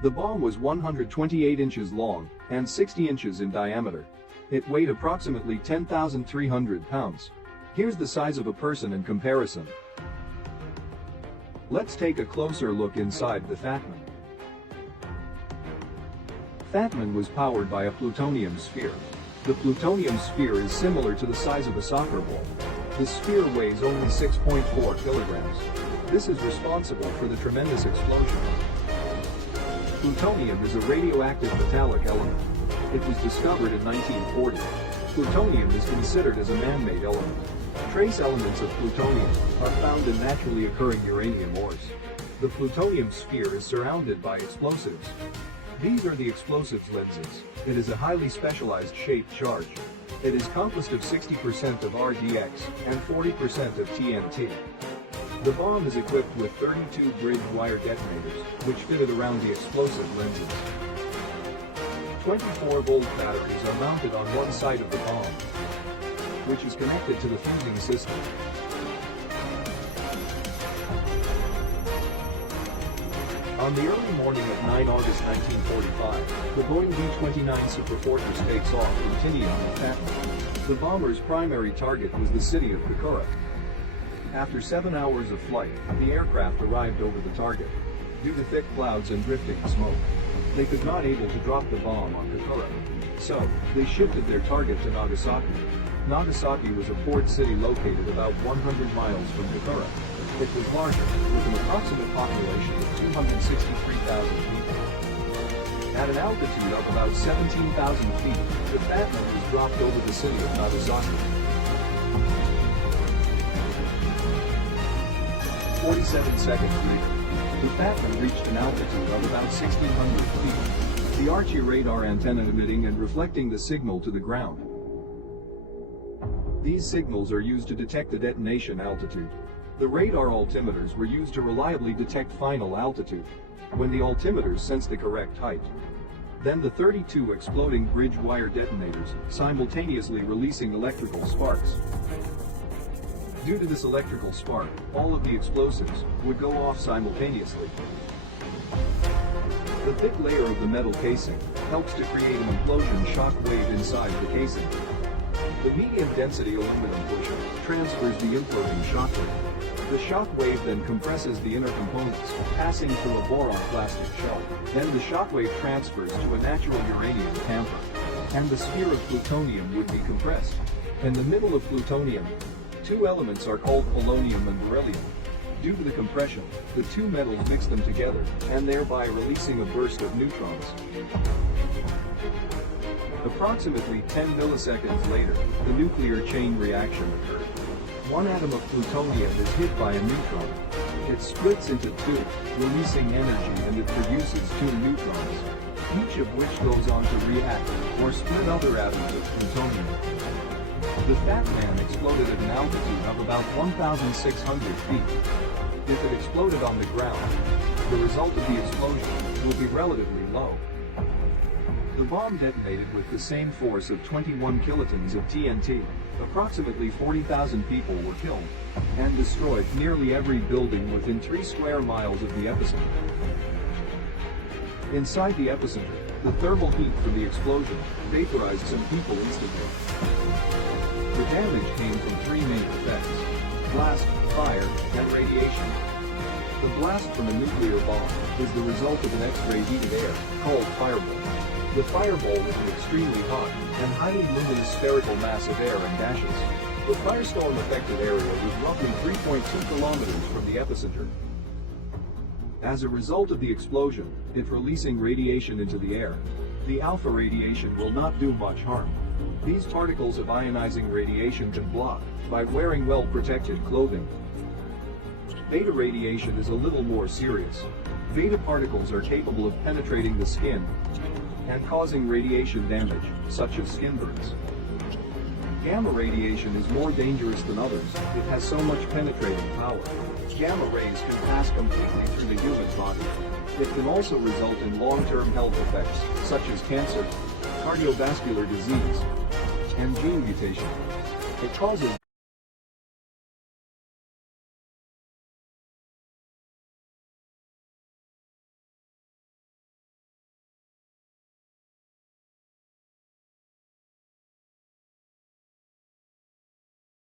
The bomb was 128 inches long and 60 inches in diameter. It weighed approximately 10,300 pounds. Here's the size of a person in comparison. Let's take a closer look inside the Fat Man. Fat Man was powered by a plutonium sphere. The plutonium sphere is similar to the size of a soccer ball. The sphere weighs only 6.4 kilograms. This is responsible for the tremendous explosion. Plutonium is a radioactive metallic element. It was discovered in 1940. Plutonium is considered as a man-made element. Trace elements of plutonium are found in naturally occurring uranium ores. The plutonium sphere is surrounded by explosives. These are the explosives lenses. It is a highly specialized shaped charge. It is composed of 60% of RDX and 40% of TNT. The bomb is equipped with 32 bridge wire detonators, which fitted around the explosive lenses. 24-volt batteries are mounted on one side of the bomb, which is connected to the fusing system. On the early morning of 9 August 1945, the Boeing B-29 Superfortress takes off from Tinian in Fat Man. The bomber's primary target was the city of Kokura. After 7 hours of flight, the aircraft arrived over the target. Due to thick clouds and drifting smoke, they could not able to drop the bomb on Kokura. So, they shifted their target to Nagasaki. Nagasaki was a port city located about 100 miles from Kokura. It was larger, with an approximate population of 263,000 people. At an altitude of about 17,000 feet, the Fat Man was dropped over the city of Nagasaki. 47 seconds later, the Fat Man reached an altitude of about 1,600 feet. The Archie radar antenna emitting and reflecting the signal to the ground. These signals are used to detect the detonation altitude. The radar altimeters were used to reliably detect final altitude. When the altimeters sensed the correct height, then the 32 exploding bridge wire detonators simultaneously releasing electrical sparks. Due to this electrical spark, all of the explosives would go off simultaneously. The thick layer of the metal casing helps to create an implosion shock wave inside the casing. The medium-density aluminum bushing transfers the imploding shock wave. The shock wave then compresses the inner components, passing through a boron plastic shell. Then the shock wave transfers to a natural uranium tamper, and the sphere of plutonium would be compressed. In the middle of plutonium, two elements are called polonium and beryllium. Due to the compression, the two metals mix them together, and thereby releasing a burst of neutrons. Approximately 10 milliseconds later, the nuclear chain reaction occurred. One atom of plutonium is hit by a neutron. It splits into two, releasing energy, and it produces two neutrons, each of which goes on to react or split other atoms of plutonium. The Fat Man exploded at an altitude of about 1,600 feet. If it exploded on the ground, the result of the explosion will be relatively low. The bomb detonated with the same force of 21 kilotons of TNT. Approximately 40,000 people were killed and destroyed nearly every building within 3 square miles of the epicenter. Inside the epicenter, the thermal heat from the explosion vaporized some people instantly. The damage came from 3 main effects: blast, fire, and radiation. The blast from a nuclear bomb is the result of an X-ray heated air, called fireball. The fireball is an extremely hot and highly luminous spherical mass of air and gases. The firestorm-affected area was roughly 3.2 kilometers from the epicenter. As a result of the explosion, it releasing radiation into the air. The alpha radiation will not do much harm. These particles of ionizing radiation can block by wearing well-protected clothing. Beta radiation is a little more serious. Beta particles are capable of penetrating the skin and causing radiation damage, such as skin burns. Gamma radiation is more dangerous than others. It has so much penetrating power. Gamma rays can pass completely through the human body. It can also result in long-term health effects, such as cancer, cardiovascular disease, and gene mutation. It causes